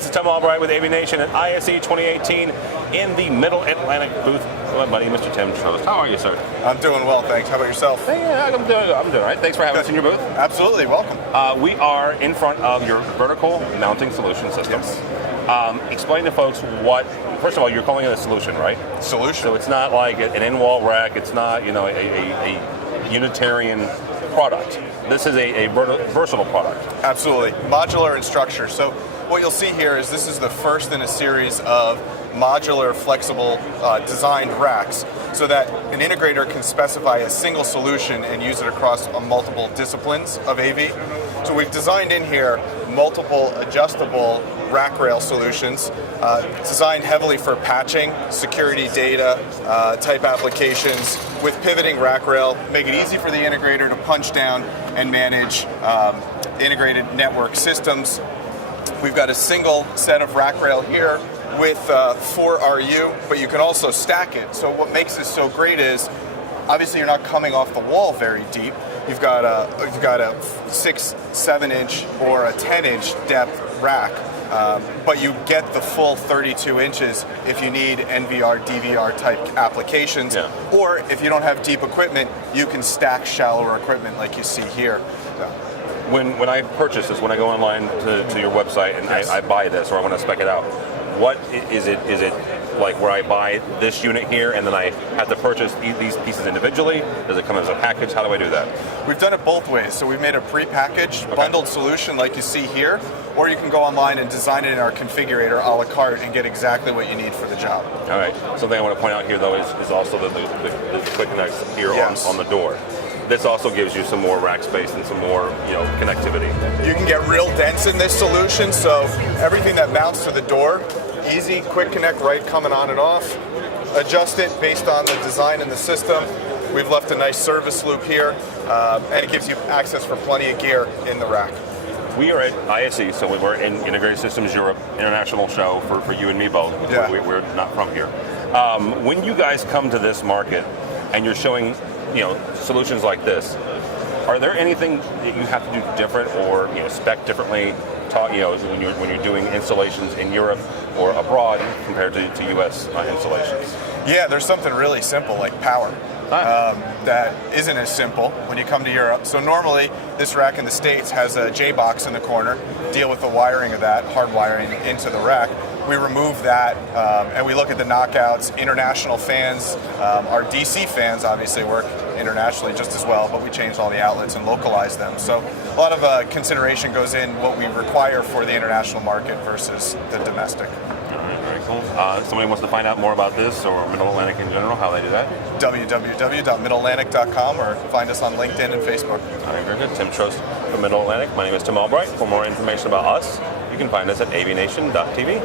This is Tim Albright with AVNation at ISE 2018 in the Middle Atlantic booth. My buddy, Mr. Tim Troast. How are you, sir? I'm doing well, thanks. How about yourself? Yeah, I'm doing all right. Thanks for having us in your booth. Absolutely, welcome. We are in front of your vertical mounting solution system. Yes. Explain to folks what, first of all, you're calling it a solution, right? Solution. So it's not like an in-wall rack. It's not, you know, a Unitarian product. This is a versatile product. Absolutely. Modular in structure. So what you'll see here is this is the first in a series of modular, flexible, designed racks so that an integrator can specify a single solution and use it across multiple disciplines of AV. So we've designed in here multiple adjustable rack rail solutions designed heavily for patching, security data type applications with pivoting rack rail, make it easy for the integrator to punch down and manage integrated network systems. We've got a single set of rack rail here with 4 RU, but you can also stack it. So what makes this so great is, obviously you're not coming off the wall very deep. You've got a 6, 7-inch or a 10-inch depth rack, but you get the full 32 inches if you need NVR, DVR type applications, or if you don't have deep equipment, you can stack shallower equipment like you see here. When I purchase this, when I go online to your website and I buy this or I want to spec it out, what is it? Is it like where I buy this unit here and then I have to purchase these pieces individually? Does it come as a package? How do I do that? We've done it both ways. So we've made a pre-packaged bundled solution like you see here, or you can go online and design it in our configurator a la carte and get exactly what you need for the job. All right. Something I want to point out here though is also the quick connects here on the door. This also gives you some more rack space and some more, connectivity. You can get real dense in this solution, so everything that mounts to the door, easy, quick connect right coming on and off. Adjust it based on the design and the system. We've left a nice service loop here, and it gives you access for plenty of gear in the rack. We are at ISE, so we're in Integrated Systems Europe International Show for you and me both. Yeah. We're not from here. When you guys come to this market and you're showing solutions like this, are there anything that you have to do different or spec differently when you're doing installations in Europe or abroad compared to U.S. Installations? Yeah, there's something really simple like power. That isn't as simple when you come to Europe. So normally this rack in the States has a J-box in the corner, deal with the wiring of that, hard wiring into the rack. We remove that and we look at the knockouts. International fans, our DC fans obviously work internationally just as well, but we change all the outlets and localize them. So a lot of consideration goes in what we require for the international market versus the domestic. Very cool. Somebody wants to find out more about this or Middle Atlantic in general, how they do that? www.middleatlantic.com or find us on LinkedIn and Facebook. All right, very good. Tim Troast from Middle Atlantic. My name is Tim Albright. For more information about us, you can find us at avnation.tv.